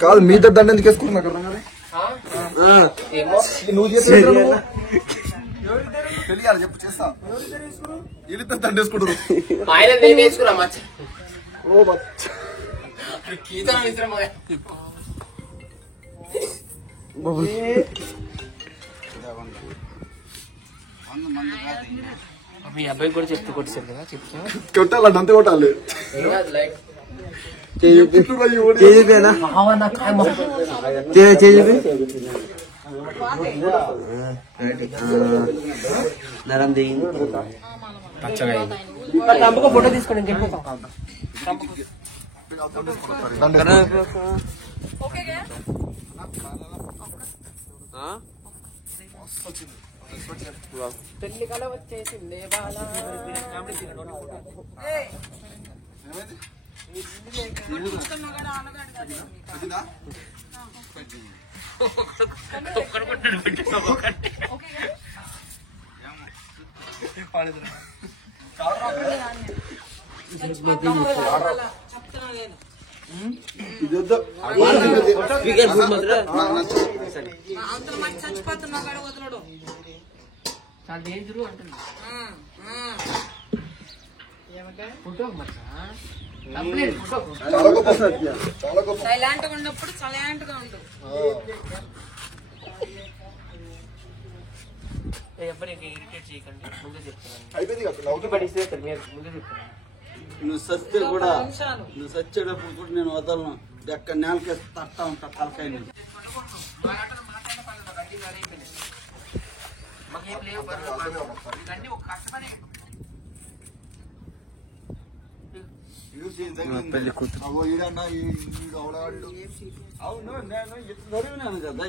కాదు మీ ఇద్దరు దండ ఎందుకు వేసుకుంటున్నా కదా నువ్వు తెలియాలి చెప్పు చేస్తా వీళ్ళిద్దరు దండ వేసుకుంటారు ఆయన నేను వేసుకున్నా మచ్చ మీ అబ్బాయి కూడా చెప్తూ కొట్టేసారు కదా చెప్తా కొట్టాలంటే అంతే కొట్టాలి నరం దిగింది పచ్చగా తప్పక ఫోటో తీసుకోండి ఇంకెళ్ళిపోతాం పెళ్లి కళ వచ్చేసింది చాలా డేంజరు అంటున్నా సైలెంట్ గా ఉన్నప్పుడు సైలెంట్ గా ఉండు. ఎవరికి ఇరిటేట్ చేయకండి ముందే చెప్తున్నాను ముందే చెప్తున్నాను నువ్వు సత్తే కూడా నువ్వు సచ్చేటప్పుడు కూడా నేను వదలను ఎక్కడ నేలకేసి తట్టా ఉంటా తలకాయ పెళ్లి కూతురు అవును నేను దొరికినాను కదా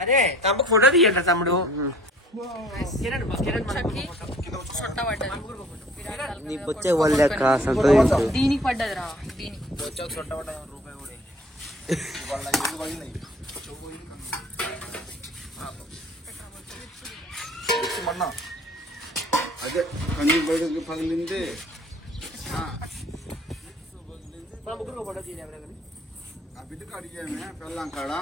అరే తమ్ముడు ఫోటో తీయండి తమ్ముడు నీ బొచ్చే వాళ్ళక సంతోషించు దీనికి పడ్డదిరా దీనికి రూపాయి కూడా అదే కన్నీ బయటకి పగిలింది ఫోటో తీయాలి ఆ బిడ్డకు అడిగామే పెళ్ళాం కాడ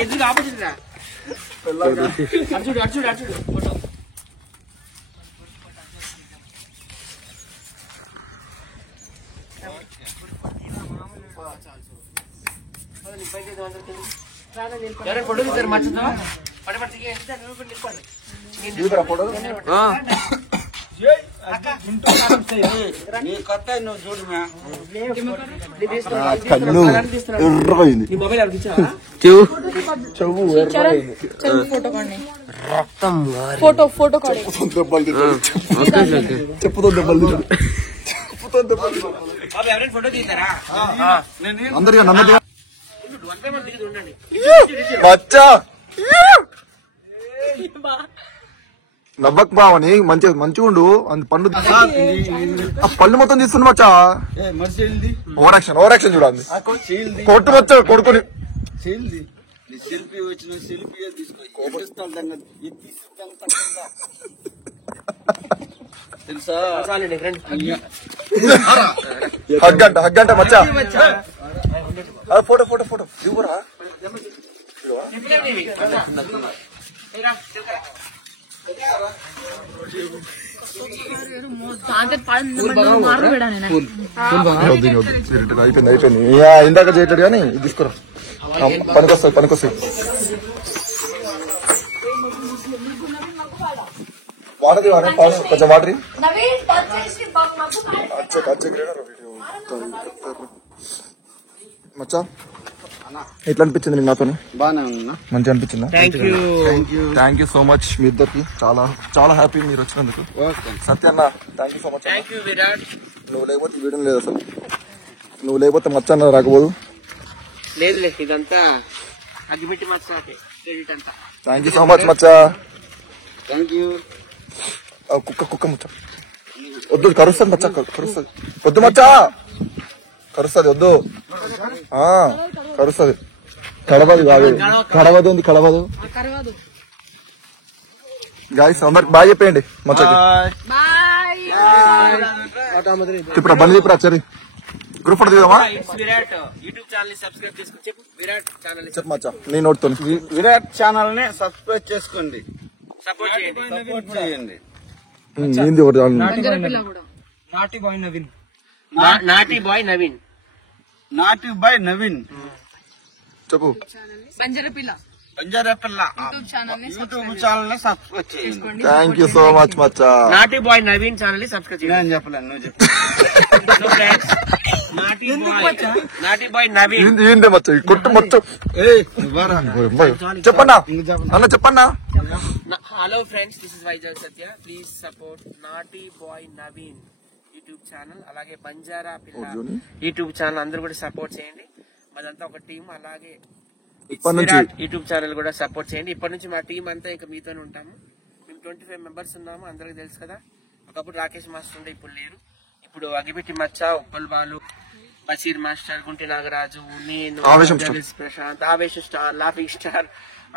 ఎందుకు ఆపోజిట్ రా అర్జుడు ఫోటో ఫోటో తీసారు మర్చిదా నీ కొత్త నువ్వు చూడు మొబైల్ రక్తం ఫోటో ఫోటో చెప్పుతో దెబ్బలు ఎవరైనా ఫోటో తీస్తారా అందరిగా నమ్మది ఉండండి మచ్చా నవ్వక్ బావని మంచిగా ఉండు అంత పళ్ళు ఆ పళ్ళు మొత్తం తీస్తుంది మచ్చా ఓవర్ యాక్షన్ చూడాలి కొట్టు మచ్చా కొడుకుని సెల్ఫీ వచ్చిన సెల్ఫీ తెలుసా హగ్గంట మచ్చా ఫోటో ఫోటో ఫోటో ఇవ్వరా అయిపోయింది ఇందాక చేయట్లేదు కానీ ఇది తీసుకురా పనికొస్తాయి వాటర్ కొంచెం వాటర్ మచ్చా ఎట్లా అనిపించింది నీకు నాతో బాగానే ఉన్నా మంచిగా అనిపించిందా థ్యాంక్ యూ సో మచ్ మీ ఇద్దరికి చాలా చాలా హ్యాపీ మీరు వచ్చినందుకు సత్యన్న థ్యాంక్ యూ సో మచ్ నువ్వు లేకపోతే వీడియో లేదు అసలు నువ్వు లేకపోతే మచ్చన్న రాకపోదు లేదు ఇదంతా అగ్గిపెట్టి మచ్చ క్రెడిట్ అంతా thank you so much Maccha thank you కుక్క ముచ్చ వద్దు కరుస్తుంది మచ్చ, కరుస్తుంది. వద్దు మచ్చా, కరుస్తుంది. వద్దు, కరుస్తుంది. కడవదు కాదు, కడవదు. కడవదు. గాయస్ అందరికి బాయ్ చెప్పేయండి మచ్చకి. ఇప్పుడు బండి ఇప్పుడు వచ్చారు గ్రూప్ ఫోటో దిగుదామా? చెప్పు మచ్చా, నేను నోడుతాను. విరాట్ ఛానల్ ని సబ్స్క్రైబ్ చేసుకోండి, సపోర్ట్ చేయండి. ఏంది ఒకటి నాటి బాయ్ నవీన్ చెప్పు. బంజారాపిల్ల యూట్యూబ్ ఛానల్ ని సబ్స్క్రైబ్ చేయండి. Thank you so much Maccha. Naughty boy Naveen channel ని సబ్స్క్రైబ్ చేయండి. నేను చెప్పలేను, నువ్వు చెప్పు. నాటి బాయ్ నవీన్ ఏంటి మచ్చ కొట్టు మొత్తం చెప్పన్నా అన్న, చెప్పన్నా. Hello friends, this is Vizag Satya. Please support naughty boy Naveen YouTube channel, అలాగే బంజారా పిల్ల యూట్యూబ్ ఛానల్. అందరూ కూడా సపోర్ట్ చేయండి. మాదంతా ఒక టీం. అలాగే యూట్యూబ్ ఛానల్ కూడా సపోర్ట్ చేయండి. ఇప్పటి నుంచి మా టీం అంతా ఇంకా మీతోనే ఉంటాము. మేము 25 మెంబర్స్ ఉన్నాము, అందరికి తెలుసు కదా. ఒకప్పుడు రాకేష్ మాస్టర్ ఉండే, ఇప్పుడు లేరు. ఇప్పుడు అగిపెట్టి మచ్చ, ఉప్పల్ బాలు, బషీర్ మాస్టర్, గుంటి నాగరాజు, నేను, ప్రశాంత్, ఆవేశ స్టార్, లాఫింగ్ స్టార్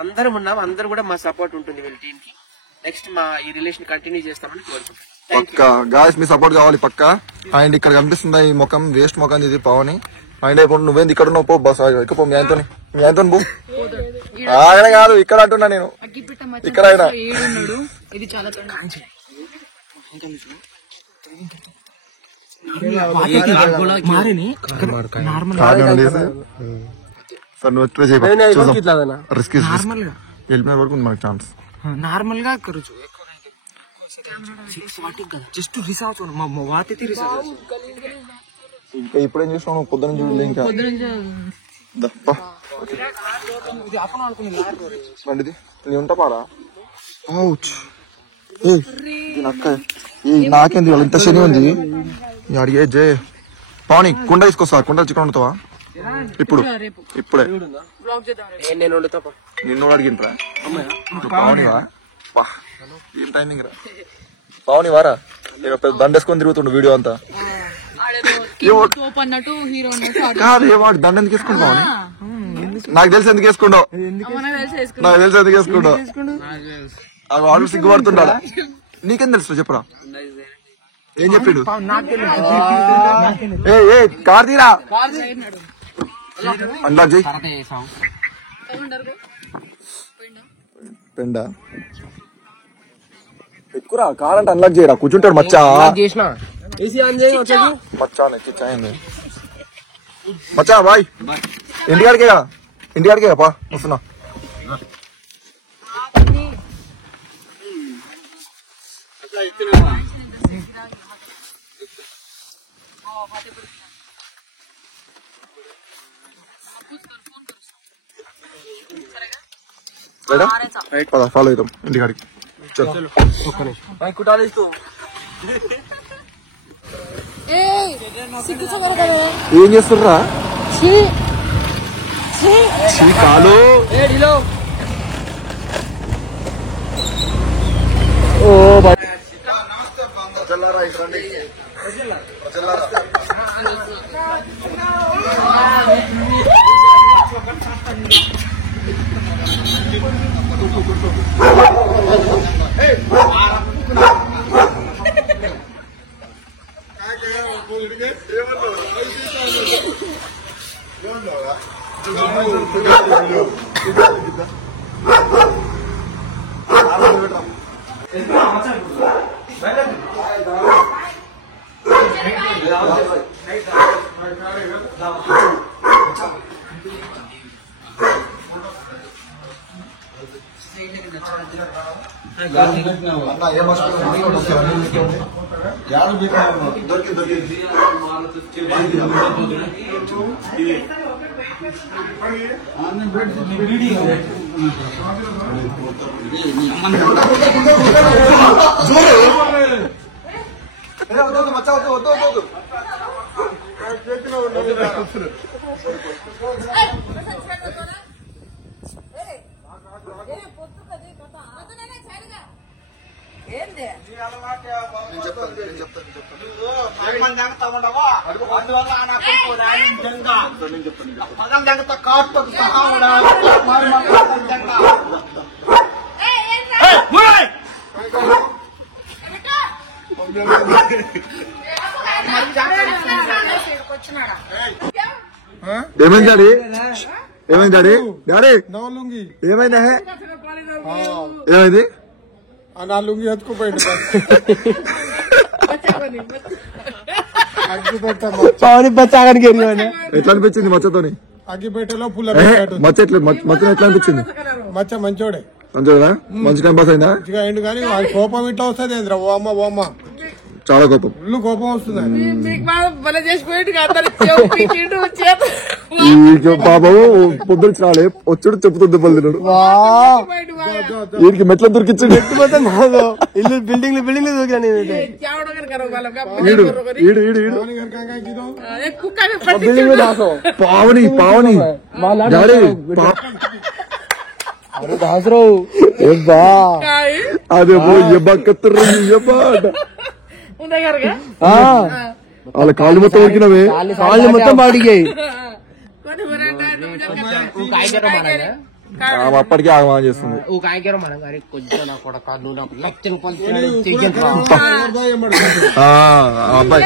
అందరం ఉన్నాము. అందరూ కూడా మా సపోర్ట్ ఉంటుంది వీళ్ళ టీం కి. నెక్స్ట్ మా ఈ రిలేషన్ కంటిన్యూ చేస్తామని కోరుకుంటున్నాం. పక్కా గాయస్ మీ సపోర్ట్ కావాలి పక్కా. అండ్ ఇక్కడ కనిపిస్తుంది ఈ ముఖం, వేస్ట్ ముఖం ఇది పవని. అండ్ అయిపోయి నువ్వేంది ఇక్కడ ఉన్నావు, పో బస్ ఎక్కువ. మీ ఆయనతో పో. ఆయన కాదు ఇక్కడ అంటున్నా నేను, ఇక్కడ అయినా సార్ నువ్వు ఎట్లా రిస్క్ వెళ్ళిన వరకు మనకు ఛాన్స్. నార్మల్ గా కరుచు జస్ట్ రిసార్చ్ ఇంకా ఇప్పుడేం చూసినావు నువ్వు? పొద్దున చూడలే ఇంకా బండిది నీ ఉంటా పారా. అక్క నాకేంది వాళ్ళు ఇంత శని ఉంది అడిగే జే పావని. కుండ తీసుకొస్తా, కుండ చికెన్ వండుతావా? ఇప్పుడే నిన్ను అడిగింట్రా పావనివా? ఏం టైమింగ్ రా పావని వారా? పెద్ద దండేసుకొని తిరుగుతుండు వీడియో అంతా. కాదు వాడు దండ ఎందుకు వేసుకుంటు పావని? నాకు తెలిసి ఎందుకు వేసుకుంటావు, నాకు తెలిసి ఎందుకు వేసుకుంటావు. వాడు సిగ్గుపడుతుండా? నీకేం తెలుసు చెప్పరా? ఏం చెప్పాడు? ఏ కార్ తీరా అందా జై పెండా ఎక్కురా. కార్ అంటే అన్లాక్ చేయరా, కూర్చుంటాడు మచ్చా. మచ్చా నెక్కిచ్చాయండి మచ్చా. బాయ్ ఇంటికాడికే కదా, ఇంటికాడికే పా వస్తున్నా. ఫాలో అవుతాం ఇంటికాడికి. ఏం చేస్తుర్రా? కాలు ఓ బాయ్. ఏంది ఏమైంది డాడీ ఏమైంది డాడీ డాడీ ఏమైంది ఏమైంది నా లుంగి ఎత్తుకుపోయింది ఎట్లా అనిపించింది మచ్చతోని అగ్గిపేటలో పుల్ల మచ్చ ఎట్లా అనిపించింది మచ్చ మంచోడే మంచిగా మంచి టైం పాస్ అయిందా మంచిగా అయింది కానీ వాడి కోపం ఇట్లా వస్తుంది ఏంద్రా ఓ అమ్మ ఓ అమ్మ చాలా కోపం ఫుల్ కోపం వస్తుంది పాపం పొద్దున రాలే వచ్చాడు చెప్పుతుంది దెబ్బలు తిన్నాడు వీడికి మెట్ల దొరికించండి ఇల్లు బిల్డింగ్ దొరికినా పావని పావని డాడీ దాసరావు అదే వాళ్ళ కాళ్ళు మొత్తం ఉరికినవే కాళ్ళు మొత్తం బాడిగాయి అప్పటికే ఆగమనం చేస్తుంది అబ్బాయి